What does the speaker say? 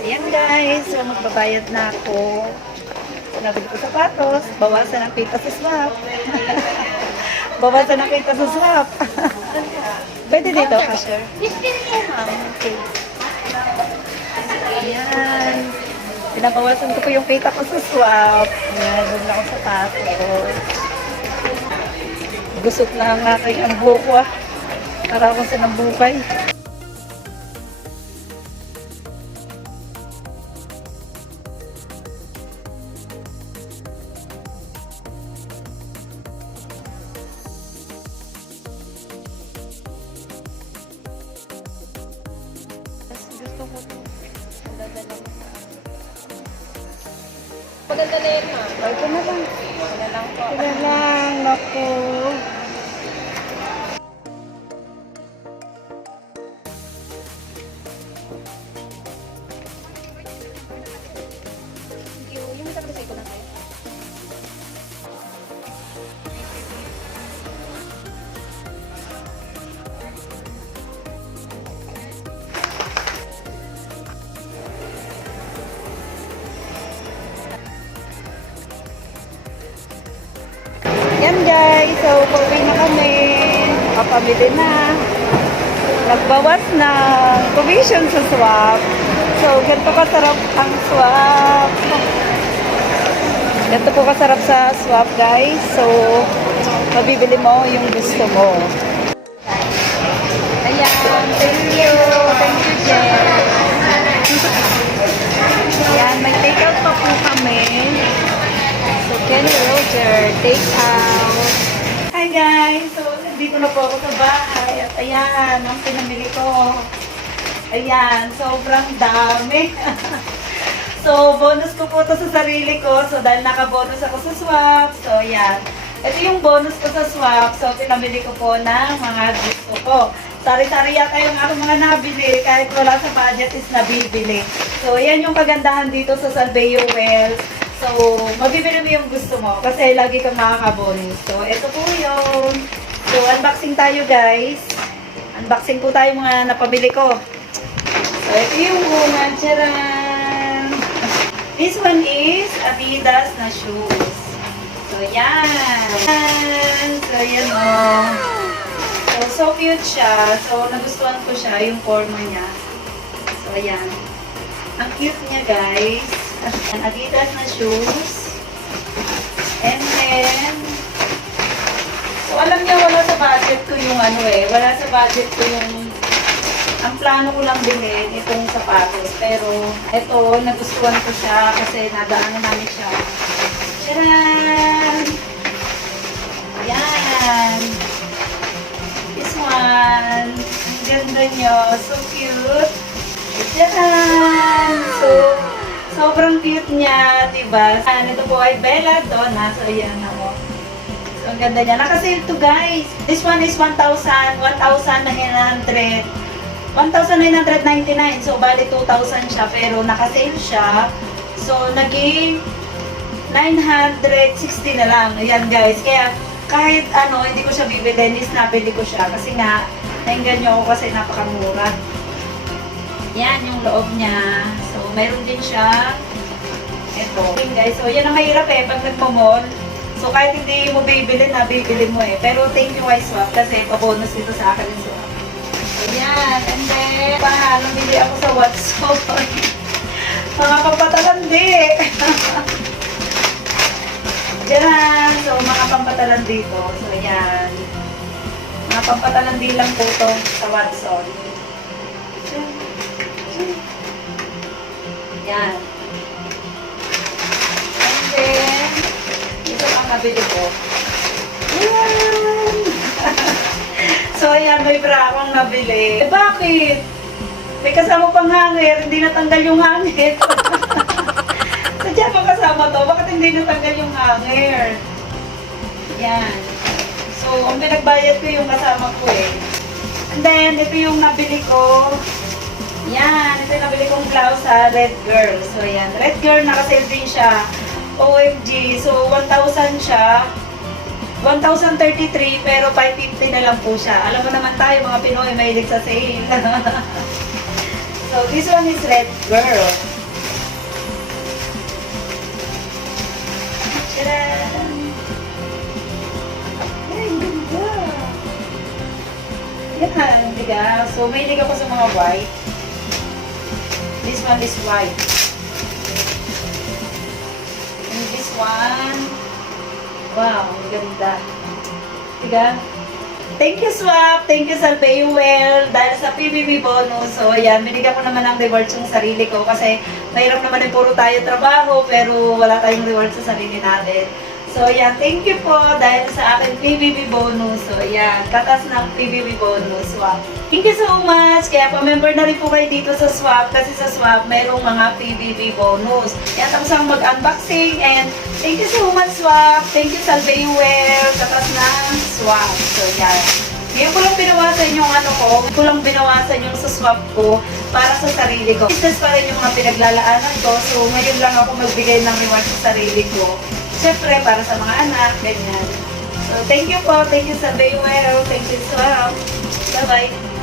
Ayan guys, so magbabayad na ako. So nabili ko sapatos, bawasan ang kita sa swap. Bawasan ang kita sa swap. Pwede dito, cashier. 15 po, ma'am. Okay. Ayan. Pinabawasan ko po yung kita ko sa swap. Ayan, huwag na akong sapatos. Gusot na ang aking ang buko ah. Para akong sinambukay. Gusto ko to. Maganda na yun, ma'am. Ay, ito na lang. Wala lang po. Ito na lang. Naku. Thank you. Yung isa kasi ko na kayo. Yan guys, so pauwi na kami. Kapamili na. Nagbawas na commission sa swap. So, ganito kasarap ang swap. Ganito po kasarap sa swap guys. So, mabibili mo yung gusto mo. Ayan, thank you. Thank you, Jen. Ayan, may take out pa po kami. So, Kenny Roger, take out. Hi guys! So, nandito na po ako sa bahay. At ayan, ang pinamili ko. Ayan, sobrang dami. So, bonus ko po to sa sarili ko. So, dahil naka-bonus ako sa swap. So, ayan. Ito yung bonus ko sa swap. So, pinamili ko po ng mga gusto ko. Sari-sari yata yung aking mga nabili. Kahit wala sa budget is nabibili. So, ayan yung kagandahan dito sa Salveo Well. So, mabibili mo yung gusto mo kasi lagi kang makaka-bonus. So, ito po yun. So, unboxing tayo guys. Unboxing po tayo mga napabili ko. So, ito yung una. Tcharan! This one is Adidas na shoes. So, yan. So, yan o. So cute siya. So, nagustuhan ko siya, yung forma niya. So, ayan. Ang cute niya guys. An Adidas na shoes. And then, so alam niyo wala sa budget ko yung ano eh. Wala sa budget ko yung, ang plano ko lang bilhin itong sapatos. Pero, ito, nagustuhan ko siya kasi nadaanan namin siya. Tcharan! Ayan! This one. Ang ganda niya. So cute. Tcharan! So, sobrang cute niya, diba? Ito po ay Bella Donna. So, ayan ako. So, ang ganda niya. Naka-sale to, guys. This one is 1,999. So, bali 2,000 siya. Pero, naka-sale siya. So, naging 960 na lang. Ayan, guys. Kaya, kahit ano, hindi ko siya bibili. Nabili ko siya. Kasi nga, nainggan niyo ako kasi napakamura. Yan yung loob niya. So, meron din siya. Ito. Guys, so yan ang mahirap eh pag nagmo-mall. So, kahit hindi mo bibili na, bibili mo eh. Pero thank you kay Swap kasi pa-bonus dito sa akin yung Swap. So, yan. And then, namili ako sa WhatsApp. Mga pampatalandi. Yan. So, mga pampatalan dito. So, yan. Mga pampatalandi lang po ito sa Watson. Yan. And then, ito ang nabili ko. Yan! So, ayan, may bra akong nabili. Eh, bakit? May kasama pang hanger, hindi natanggal yung hanger. Sadya pa kasama to, bakit hindi natanggal yung hanger? Yan. So, ang pinagbayad ko yung kasama ko eh. And then, ito yung nabili ko. Yan, ito yung nabili kong blouse sa Red Girl. So, yan. Red Girl, nakasale din siya. OMG. So, 1,000 siya. 1,033 pero 550 na lang po siya. Alam mo naman tayo, mga Pinoy, mahilig sa sale. So, this one is Red Girl. Tadaan! Ay, ganda! Yan, diga. So, may liga ko sa mga white. This one is white. And this one, wow, ang ganda. Diga. Thank you, Swap. Thank you, Salpayuel. Dahil sa PBB bonus. So, ayan, binigyan ko naman ng reward yung sarili ko kasi mahirap naman yung puro tayo trabaho pero wala tayong reward sa sarili natin. So, ayan, thank you po dahil sa akin PBB bonus. So, ayan, katas ng PBB bonus, Swap. Thank you so much. Kaya pa-member na rin po kayo dito sa Swap kasi sa Swap mayroong mga PBB bonus. Kaya tapos ang mag-unboxing and thank you so much, Swap. Thank you, Salveuel. Katas ng Swap. So, yan. Ngayon ko lang binawasan yung ano ko. Ngayon ko lang binawasan yung sa Swap ko para sa sarili ko. Business pa rin yung mga pinaglalaanan ko. So, ngayon lang ako magbigay ng reward sa sarili ko. Siyempre, para sa mga anak, ganyan. So, thank you po. Thank you, Salveuel. Thank you, Swap. Bye-bye.